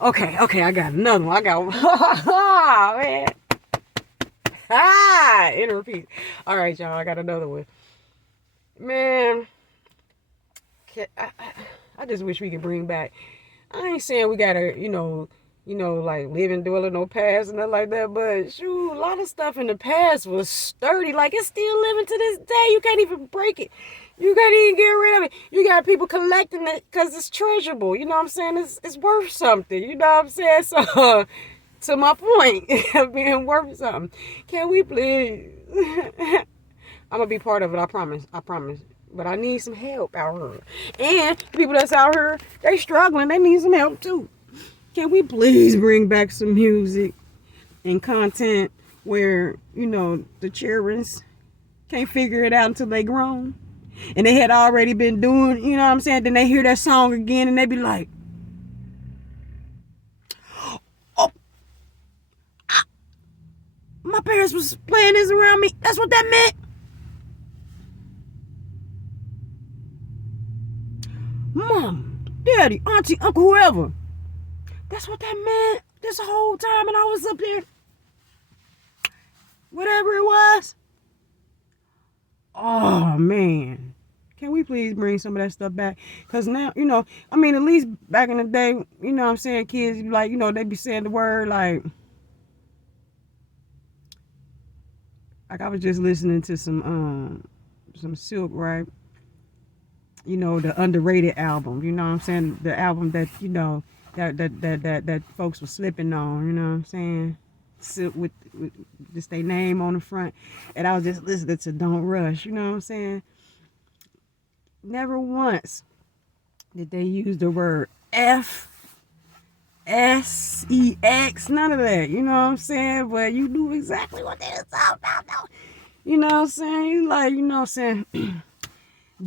Okay, I got another one. I got man. Inner peace. All right, y'all. I got another one. Man, I just wish we could bring back. I ain't saying we gotta, like live and dwell in no past and nothing like that. But shoot, a lot of stuff in the past was sturdy. Like it's still living to this day. You can't even break it. You can't even get rid of it. You got people collecting it because it's treasurable. You know what I'm saying? It's worth something. You know what I'm saying? So, to my point of being worth something, can we please? I'm gonna be part of it. I promise. I promise. But I need some help out here. And the people that's out here, they struggling. They need some help too. Can we please bring back some music and content where, the children can't figure it out until they grown? And they had already been doing, you know what I'm saying? Then they hear that song again and they be like, oh, my parents was playing this around me. That's what that meant. Mom, daddy, auntie, uncle, whoever. That's what that meant this whole time. And I was up there, whatever it was. Oh, man. Can we please bring some of that stuff back? Because now, at least back in the day, you know what I'm saying, kids, like, they be saying the word, like I was just listening to some Silk, right? The underrated album, you know what I'm saying? The album that, that folks were slipping on, you know what I'm saying? Silk with just their name on the front. And I was just listening to Don't Rush, you know what I'm saying? Never once did they use the word F, S-E-X, none of that, you know what I'm saying? But you knew exactly what they was talking about, though. You know what I'm saying? You like, you know what I'm saying?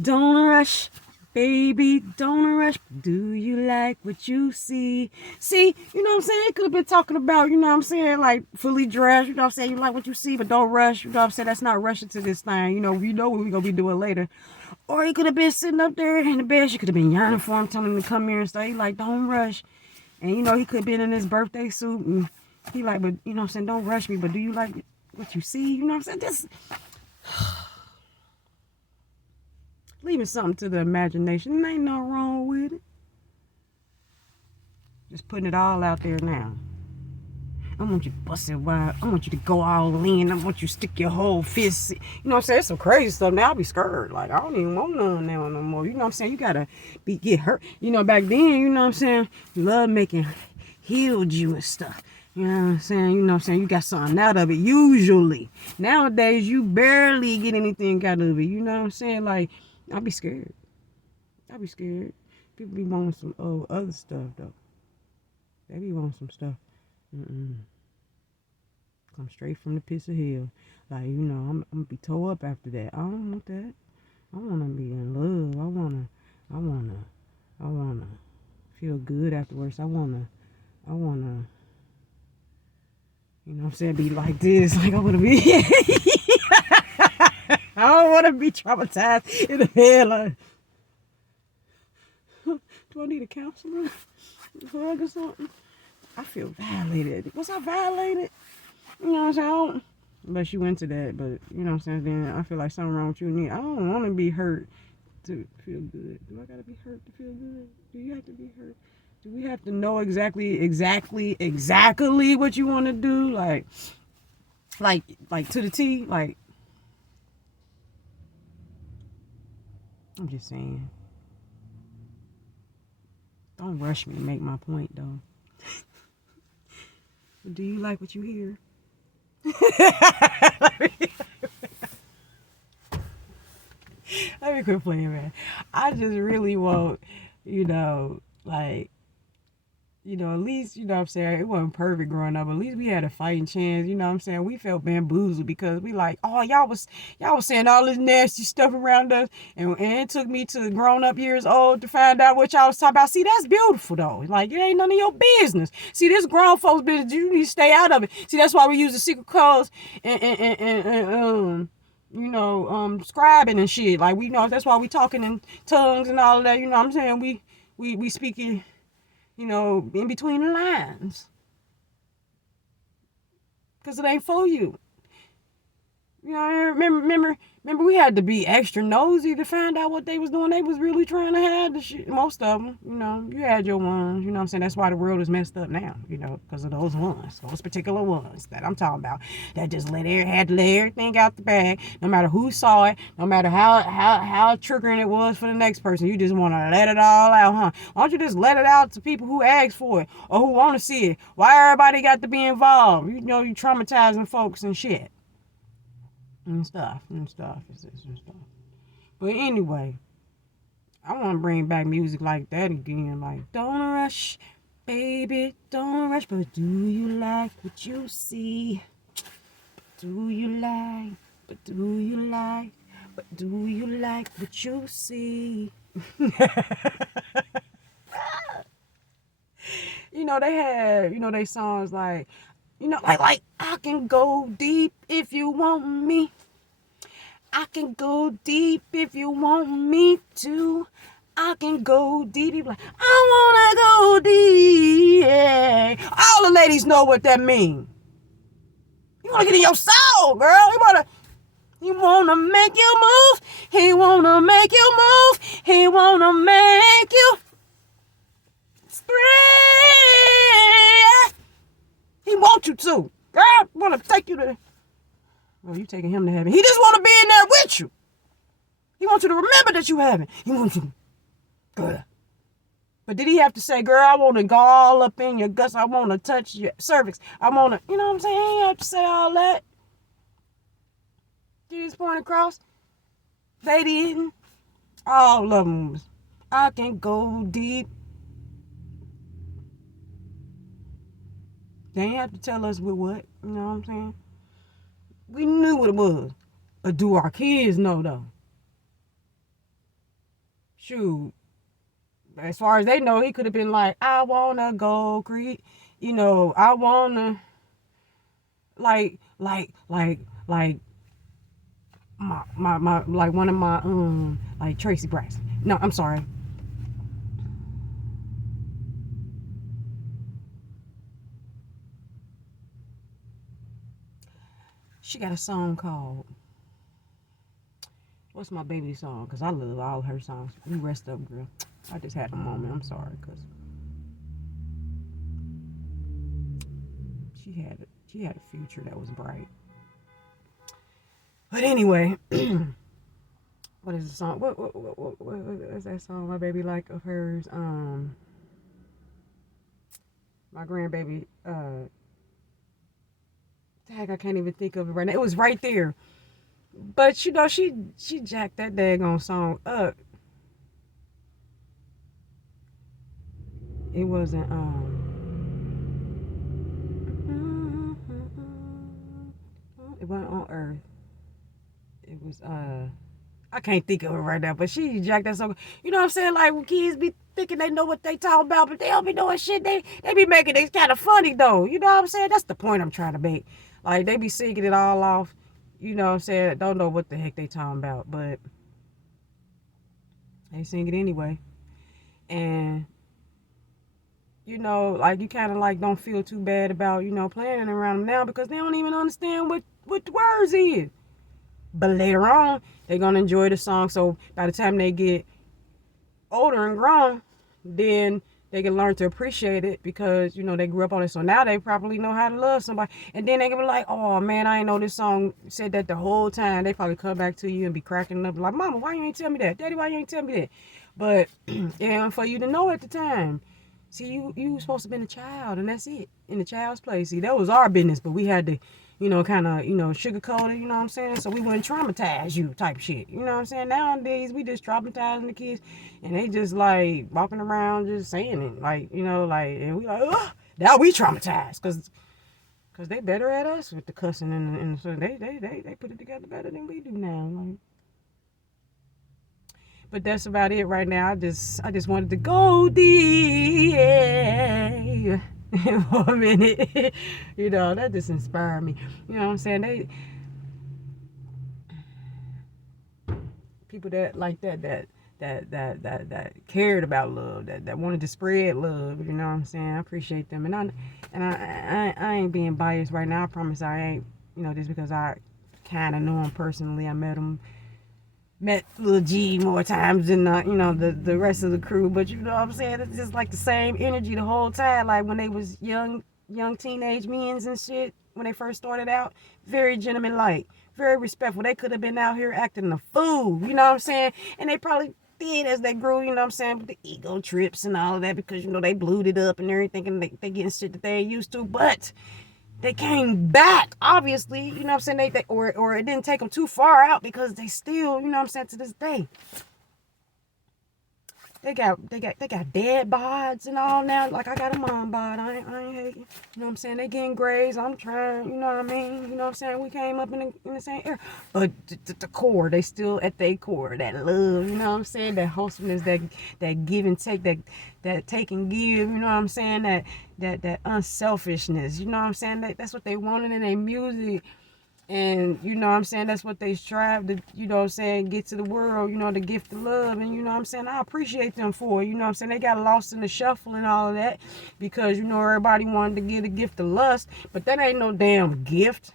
Don't rush, baby, don't rush. Do you like what you see? See, you know what I'm saying? It could have been talking about, you know what I'm saying, like fully dressed, you know what I'm saying? You like what you see, but don't rush. You know what I'm saying? That's not rushing to this thing. You know what we're going to be doing later. Or he could have been sitting up there in the bed. She could have been yearning for him, telling him to come here and stuff. He like, don't rush. And, he could have been in his birthday suit. And he like, but, you know what I'm saying, don't rush me. But do you like what you see? You know what I'm saying? Just leaving something to the imagination. There ain't no wrong with it. Just putting it all out there now. I want you to bust it wide. I want you to go all in. I want you to stick your whole fist. You know what I'm saying? It's some crazy stuff now. I'll be scared. Like, I don't even want none now no more. You know what I'm saying? You gotta get hurt. Back then, you know what I'm saying? Love making healed you and stuff. You know what I'm saying? You know what I'm saying? You got something out of it, usually. Nowadays, you barely get anything out of it. You know what I'm saying? Like, I'll be scared. I'll be scared. People be wanting some other stuff, though. They be wanting some stuff. Come straight from the pits of hell. Like, I'm gonna be tore up after that. I don't want that. I wanna be in love. I wanna feel good afterwards. I wanna, you know what I'm saying, be like this. Like I wanna be I don't wanna be traumatized in the head. Like, do I need a counselor? Or something? I feel violated. Was I violated? You know what I'm saying? Unless you into that, but you know what I'm saying? Then I feel like something wrong with you and me. I don't want to be hurt to feel good. Do I gotta be hurt to feel good? Do you have to be hurt? Do we have to know exactly what you want to do? Like to the T? Like, I'm just saying. Don't rush me to make my point, though. Do you like what you hear? Let me quit playing, man. I just really want, like, at least, you know what I'm saying, it wasn't perfect growing up. At least we had a fighting chance, you know what I'm saying? We felt bamboozled because we like, oh, y'all was saying all this nasty stuff around us. And it took me to grown up years old to find out what y'all was talking about. See, that's beautiful, though. Like, it ain't none of your business. See, this grown folks business, you need to stay out of it. See, that's why we use the secret codes and scribing and shit. Like, we know that's why we talking in tongues and all of that. You know what I'm saying? We speaking in between the lines. Because it ain't for you. Remember we had to be extra nosy to find out what they was doing. They was really trying to have the shit. Most of them, you had your ones, what I'm saying? That's why the world is messed up now, because of those particular ones that I'm talking about. That just had to let everything out the bag, no matter who saw it, no matter how triggering it was for the next person. You just want to let it all out, huh? Why don't you just let it out to people who ask for it or who want to see it? Why everybody got to be involved? You traumatizing folks and shit. And stuff. But anyway, I want to bring back music like that again. Like, don't rush, baby, don't rush. But do you like what you see? Do you like what you see? They had, they songs like, like I can go deep if you want me. I can go deep if you want me to. I can go deep. Like, I wanna go deep. Yeah. All the ladies know what that means. You wanna get in your soul, girl. You wanna make you move. He wanna make you move. He wanna make you scream. He wants you to. Girl, wanna take you to. Oh, you taking him to heaven. He just want to be in there with you. He wants you to remember that you have it. He wants you. Girl. But did he have to say, girl, I want to go all up in your guts. I want to touch your cervix. I want to, what I'm saying? He didn't have to say all that. Get his point across. They didn't. All of them was, I can go deep. They ain't have to tell us with what. You know what I'm saying? We knew what it was. But do our kids know, though? Shoot. As far as they know, he could have been like, I want to go creep. I want to, like one of my, like Tracy Braxton. No, I'm sorry. She got a song called, what's my baby song? Because I love all her songs. You rest up, girl. I just had a moment. I'm sorry, because she had a future that was bright. But anyway, what is the song? What is that song? My baby like of hers. My grandbaby. Dang, I can't even think of it right now. It was right there. But she jacked that daggone song up. It wasn't it wasn't On Earth. It was I can't think of it right now, but she jacked that song. You know what I'm saying? Like when kids be thinking they know what they talking about, but they don't be knowing shit. They be making it kind of funny though. You know what I'm saying? That's the point I'm trying to make. Like they be singing it all off. You know what I'm saying? Don't know what the heck they talking about, but they sing it anyway. And like you kind of like don't feel too bad about, playing around them now because they don't even understand what the words is. But later on, they're going to enjoy the song. So by the time they get older and grown, then they can learn to appreciate it because, they grew up on it. So now they probably know how to love somebody. And then they can be like, oh, man, I ain't know this song said that the whole time. They probably come back to you and be cracking up like, Mama, why you ain't tell me that? Daddy, why you ain't tell me that? But, yeah, for you to know at the time. See, you were supposed to be a child, and that's it. In the child's place. See, that was our business, but we had to, kind of, sugarcoat it, you know what I'm saying? So we wouldn't traumatize you type shit. You know what I'm saying? Nowadays, we just traumatizing the kids, and they just, like, walking around just saying it. Like, and we like, ugh, now we traumatized, because they better at us with the cussing, and so they put it together better than we do now. Like, but that's about it right now. I just wanted to go deep for a minute. That just inspired me. You know what I'm saying? People that like that that cared about love, that wanted to spread love. You know what I'm saying? I appreciate them, and I ain't being biased right now. I promise I ain't. You know, just because I kind of know him personally, I met Lil G more times than the rest of the crew. But you know what I'm saying? It's just like the same energy the whole time. Like when they was young teenage men's and shit, when they first started out, very gentleman like, very respectful. They could have been out here acting a fool, you know what I'm saying? And they probably did as they grew, you know what I'm saying, with the ego trips and all of that, because you know they blew it up and everything, and they getting shit that they ain't used to. But they came back, obviously, you know what I'm saying, or it didn't take them too far out, because they still, you know what I'm saying, to this day, they got dad bods and all now. Like I got a mom bod. I ain't hating. You know what I'm saying? They getting grades. I'm trying. You know what I mean? You know what I'm saying? We came up in the same era. But the core, they still at their core. That love. You know what I'm saying? That wholesomeness. That give and take. That take and give. You know what I'm saying? That unselfishness. You know what I'm saying? That's what they wanted in their music. And, you know what I'm saying, that's what they strive to, you know what I'm saying, get to the world, you know, the gift of love. And, you know what I'm saying, I appreciate them for it. You know what I'm saying, they got lost in the shuffle and all of that because, you know, everybody wanted to get a gift of lust. But that ain't no damn gift.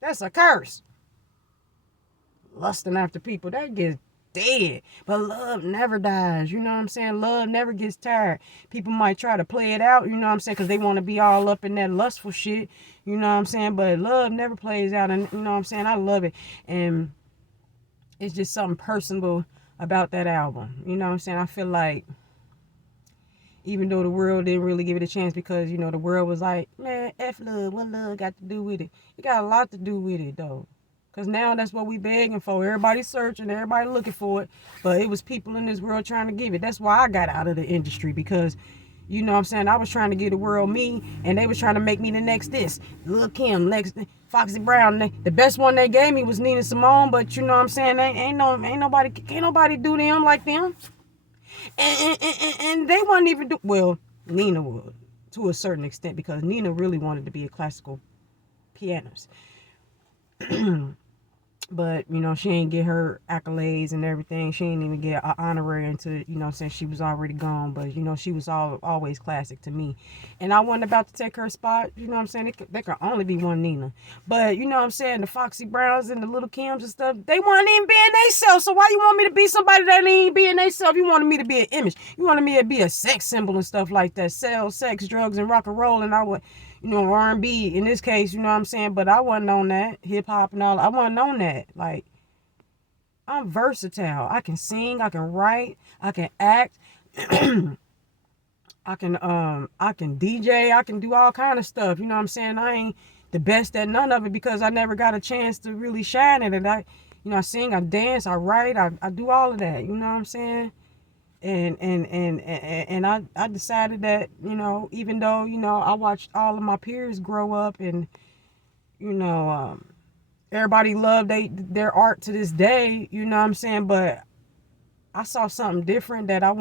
That's a curse. Lusting after people, that gets dead. But love never dies. You know what I'm saying? Love never gets tired. People might try to play it out, you know what I'm saying, because they want to be all up in that lustful shit. You know what I'm saying? But love never plays out. And you know what I'm saying? I love it. And it's just something personal about that album. You know what I'm saying? I feel like even though the world didn't really give it a chance, because, you know, the world was like, man, F love, what love got to do with it? It got a lot to do with it, though. Because now that's what we begging for. Everybody searching, everybody looking for it. But it was people in this world trying to give it. That's why I got out of the industry, because, you know what I'm saying, I was trying to give the world me, and they was trying to make me the next this. Lil Kim, next Foxy Brown. The best one they gave me was Nina Simone, but you know what I'm saying, ain't nobody, can't nobody do them like them. And they wouldn't even do, well, Nina would, to a certain extent, because Nina really wanted to be a classical pianist. But, you know, she ain't get her accolades and everything. She ain't even get an honorary until, you know, since she was already gone. But, you know, she was always classic to me. And I wasn't about to take her spot. You know what I'm saying? There could only be one Nina. But, you know what I'm saying? The Foxy Browns and the Little Kims and stuff, they weren't even being themselves. So why you want me to be somebody that ain't being themselves? You wanted me to be an image. You wanted me to be a sex symbol and stuff like that. Sell sex, drugs, and rock and roll. And I would, you know, R&B in this case, you know what I'm saying? But I wasn't on that. Hip hop and all. I wasn't on that. Like, I'm versatile. I can sing, I can write, I can act, I can DJ, I can do all kind of stuff. You know what I'm saying? I ain't the best at none of it because I never got a chance to really shine at it. I sing, I dance, I write, I do all of that. You know what I'm saying? And I decided that, you know, even though, you know, I watched all of my peers grow up and, you know, everybody loved their art to this day, you know what I'm saying? But I saw something different that I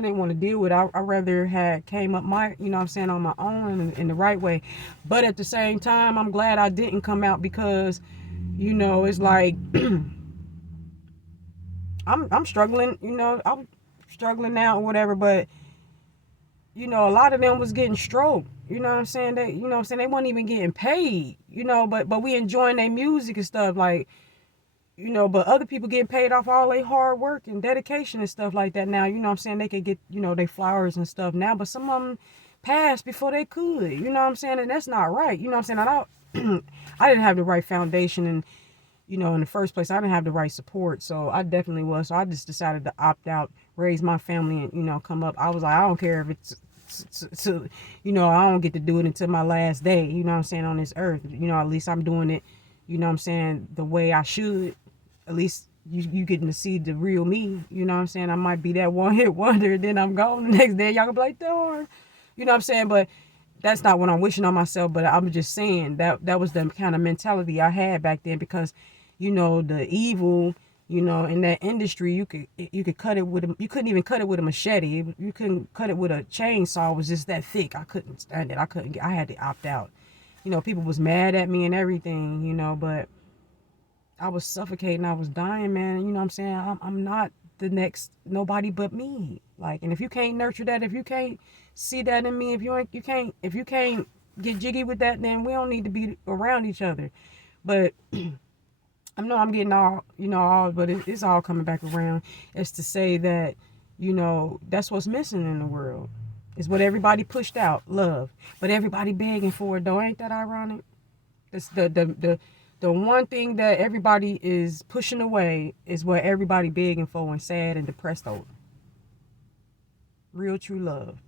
didn't want to deal with. I rather had came up my, you know what I'm saying, on my own in the right way. But at the same time, I'm glad I didn't come out because, you know, it's like I'm struggling, you know, I'm struggling now or whatever, but you know, a lot of them was getting stroked. You know what I'm saying? They, you know what I'm saying, they weren't even getting paid, you know, but we enjoying their music and stuff, like, you know, but other people getting paid off all their hard work and dedication and stuff like that now. You know what I'm saying? They could get, you know, their flowers and stuff now, but some of them passed before they could. You know what I'm saying? And that's not right. You know what I'm saying? I didn't have the right foundation, and, you know, in the first place, I didn't have the right support. So I definitely was. So I just decided to opt out, raise my family, and, you know, come up. I was like, I don't care if it's, you know, I don't get to do it until my last day, you know what I'm saying, on this earth. You know, at least I'm doing it, you know what I'm saying, the way I should. At least you getting to see the real me, you know what I'm saying. I might be that one hit wonder, then I'm gone the next day. Y'all gonna be like, darn, you know what I'm saying. But that's not what I'm wishing on myself. But I'm just saying that was the kind of mentality I had back then, because, you know, the evil, you know, in that industry, you could cut it with you couldn't even cut it with a machete. You couldn't cut it with a chainsaw. It was just that thick. I couldn't stand it. I had to opt out. people was mad at me and everything, but I was suffocating. I was dying, man. You know what I'm saying? I'm not the next nobody but me. Like, and if you can't nurture that, if you can't see that in me, if you can't get jiggy with that, then we don't need to be around each other. But I know I'm getting all, but it's all coming back around. It's to say that, that's what's missing in the world. It's what everybody pushed out, love. But everybody begging for it, though. Ain't that ironic? It's the one thing that everybody is pushing away is what everybody begging for and sad and depressed over. Real true love.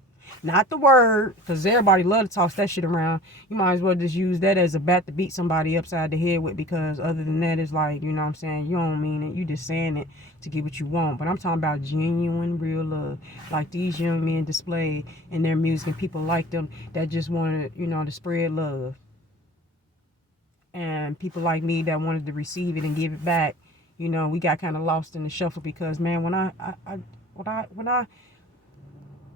Not the word, because everybody love to toss that shit around. You might as well just use that as a bat to beat somebody upside the head with, because other than that, it's like, you know what I'm saying, you don't mean it. You just saying it to get what you want. But I'm talking about genuine, real love. Like these young men display in their music, and people like them that just wanted, to spread love. And people like me that wanted to receive it and give it back, we got kind of lost in the shuffle, because, man, when I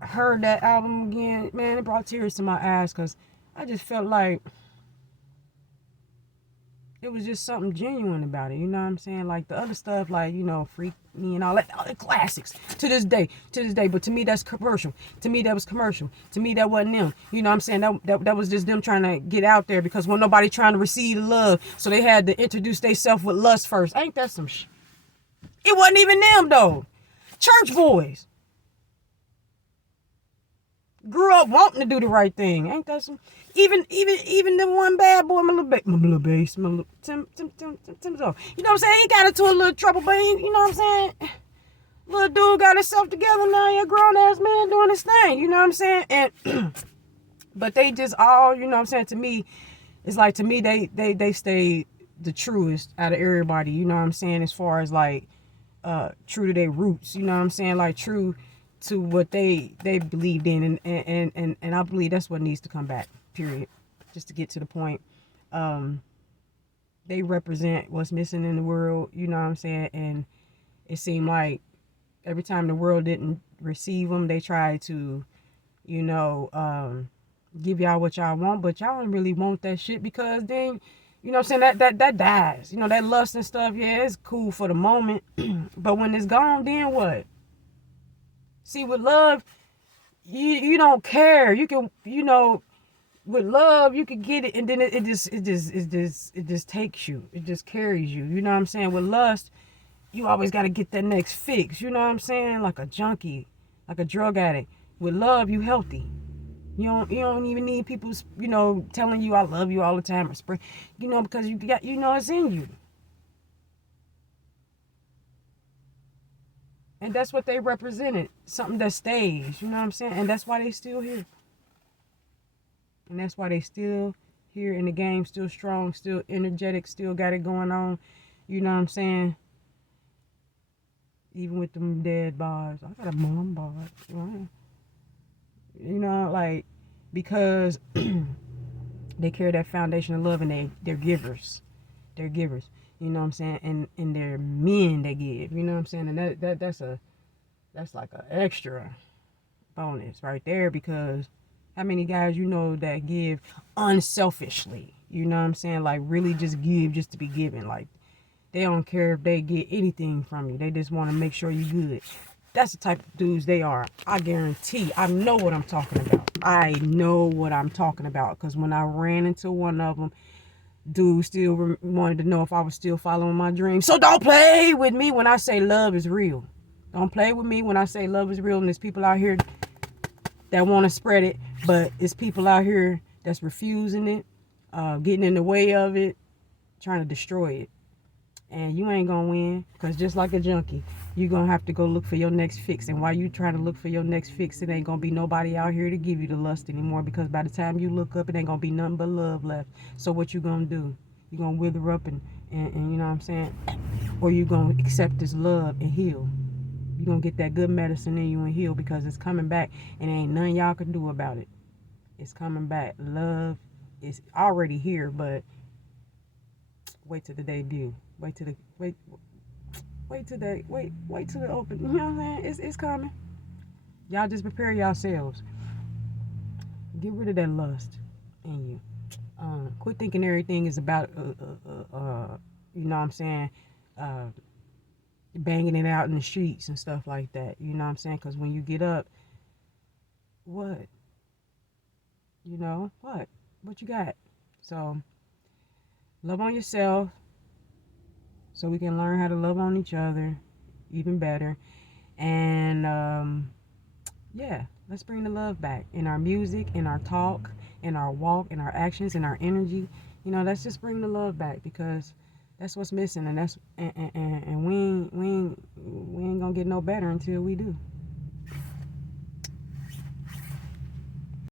heard that album again, man, it brought tears to my eyes, because I just felt like it was just something genuine about it. You know what I'm saying? Like the other stuff, like, Freak Me and all the classics to this day. But to me, that's commercial. To me, that was commercial. To me, that wasn't them. You know what I'm saying? That was just them trying to get out there, because when nobody trying to receive the love, so they had to introduce themselves with lust first. Ain't that some shit? It wasn't even them, though. Church boys. Grew up wanting to do the right thing. Ain't that some? Even the one bad boy, my little bass, Tim. You know what I'm saying? He got into a little trouble, but you know what I'm saying? Little dude got himself together now. He a grown ass man doing his thing. You know what I'm saying? And but they just all, you know what I'm saying? To me, it's like, to me they stayed the truest out of everybody. You know what I'm saying? As far as like true to their roots. You know what I'm saying? Like true to what they believed in, and I believe that's what needs to come back, period. Just to get to the point. They represent what's missing in the world, you know what I'm saying? And it seemed like every time the world didn't receive them, they tried to, give y'all what y'all want, but y'all don't really want that shit, because then, you know what I'm saying, that dies. That lust and stuff, yeah, it's cool for the moment, but when it's gone, then what? See, with love, you don't care. You can, with love, you can get it, and then it just takes you. It just carries you. You know what I'm saying? With lust, you always got to get that next fix. You know what I'm saying? Like a junkie, like a drug addict. With love, you healthy. You don't even need people, telling you I love you all the time or spray, because you got, it's in you. And that's what they represented. Something that stays. You know what I'm saying? And that's why they still here. And that's why they still here in the game, still strong, still energetic, still got it going on. You know what I'm saying? Even with them dead bars. I got a mom bar. Like, because they carry that foundation of love, and they're givers. They're givers. You know what I'm saying? And they're men that give. You know what I'm saying? And that's like an extra bonus right there, because how many guys that give unselfishly? You know what I'm saying? Like really just give just to be giving. Like they don't care if they get anything from you. They just want to make sure you're good. That's the type of dudes they are. I guarantee. I know what I'm talking about. I know what I'm talking about, because when I ran into one of them, dude still wanted to know if I was still following my dreams. So don't play with me when I say love is real. Don't play with me when I say love is real. And there's people out here that want to spread it, but it's people out here that's refusing it, getting in the way of it, trying to destroy it. And you ain't gonna win, because just like a junkie, you're gonna have to go look for your next fix. And while you trying to look for your next fix, it ain't gonna be nobody out here to give you the lust anymore, because by the time you look up, it ain't gonna be nothing but love left. So what you gonna do? You gonna wither up and you know what I'm saying? Or you gonna accept this love and heal? You gonna get that good medicine in you and heal, because it's coming back, and ain't nothing y'all can do about it. It's coming back. Love is already here, but wait till the debut. Wait till the open. You know what I'm saying? It's coming. Y'all just prepare yourselves. Get rid of that lust in you. Quit thinking everything is about, you know what I'm saying, uh, banging it out in the streets and stuff like that. You know what I'm saying? Because when you get up, what? You know, what? What you got? So, love on yourself so we can learn how to love on each other even better. And, yeah, let's bring the love back in our music, in our talk, in our walk, in our actions, in our energy. You know, let's just bring the love back because that's what's missing, and we ain't gonna get no better until we do.